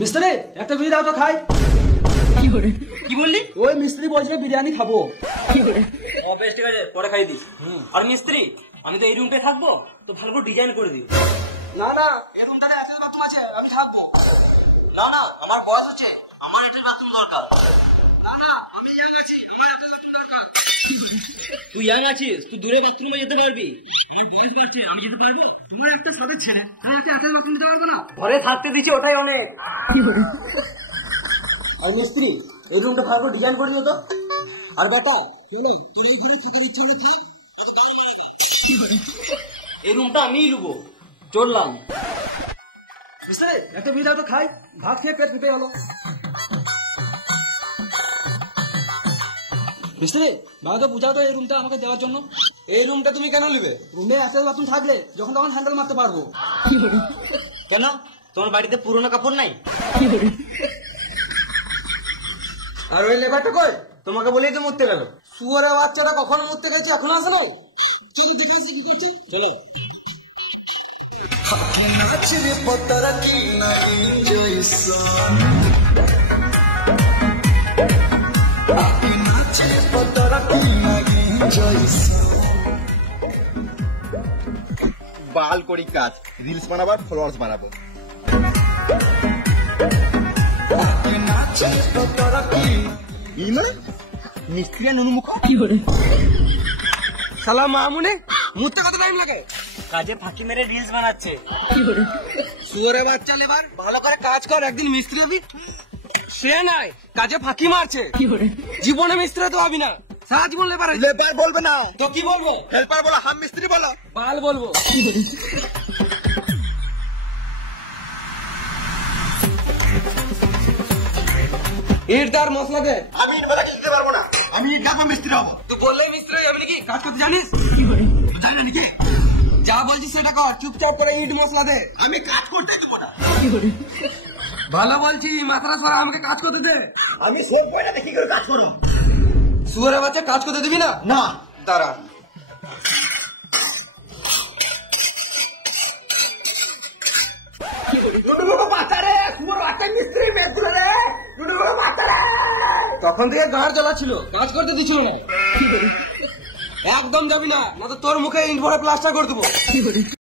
মিস্ত্রি একটা বিড়ি দাও তো খাই। কি বললি? ওই মিস্ত্রি বলছে বিরিয়ানি খাবো। বেশ ঠিক আছে, পরে খাই দিস। আর মিস্ত্রি, আমি তো এই রুমটায় থাকবো, তো ভালো করে ডিজাইন করে দিই। না না, এই রুমটাতে অ্যাটাচ বাথরুম আছে, আমি থাকবো। না না, আমার বয়স হচ্ছে, আমার এটা বাথরুম দরকার। না না, আমি ইয়াং আছি, আমার অ্যাটাচ বাথরুম দরকার। তুই ইয়াং আছিস, তুই দূরে বাথরুমে যেতে পারবি। আমার বয়স বাড়ছে, আমি যেতে পারবো। তোমার একটা সাদের ছেলে, হ্যাঁ একটা অ্যাটাচ বাথরুম দিতে পারবো না। ঘরে থাকতে দিচ্ছি, ওটাই অনেক। আর মিস্ত্রি, এই রুমটা ভালো করে ডিজাইন করে দিও তো। আর বেটা শুনো, তোর এই ঘরে থাকার ইচ্ছে হলে থাক। এই রুমটা আমিই নেবো, চললাম। মিস্ত্রি একটা বিড়ি দাও তো খাই, ভাত খেয়ে পেট ফেটে গেল। মিস্ত্রি ভালো তো বুঝাও তো এই রুমটা আমাকে দেওয়ার জন্য। এই রুমটা তুমি কেন নেবে? রুমে অ্যাটাচ বাথরুম থাকলে যখন তখন হ্যান্ডেল মারতে পারবো। কেন, তোমার বাড়িতে পুরোনো কাপড় নাই? আর ওই লেবারটা কই? তোমাকে বলেই তো মরতে গেল। শুয়োরের বাচ্চাটা কখন মরতে গেছে, এখনো আসে নাই? বাল করি কাজ, রিলস বানাবার, ফলোয়ার্স বানাবো। ইমা মিস্ত্রি নুনুমুখ শালা মামুনে মরতে কত টাইম লাগে? কাজে ফাঁকি মেরে রিলস বানাচ্ছে। শুয়োরের বাচ্চা লেবার, ভালো করে কাজ কর, একদিন মিস্ত্রি হবি। সে নাই, কাজে ফাঁকি মারছে। জীবনে মিস্ত্রি তো ভাবি না, সারা জীবন লেবার। লেবার বলবে না তো কি বলবো? হেল্পার বলো, হাম মিস্ত্রি বলো। বাল বলবো। ইট দার মশলা দে। আমি ইট বেলা খেতে পারবো না, আমি ইট গাঁথবো, মিস্ত্রি হবো। তুই বললে মিস্ত্রি হবি নাকি? কাজ করতে জানিস? জানি না নাকি? যা বলছিস সেটা কর, চুপচাপ করে ইট মশলা দে। আমি কাজ করতে দেবো না। ভালো বলছি, মাথাটা সরা, আমাকে কাজ করতে দে। আমি সব পয়সা দেখি করে কাজ করো। শুয়োরের বাচ্চা কাজ করতে দিবি না? না দাঁড়া। তখন থেকে গাঁড় জ্বলা ছিল, কাজ করতে দিচ্ছিল না। একদম যাবি না, না তো তোর মুখে ইট ভরে প্লাস্টার করে দেবো।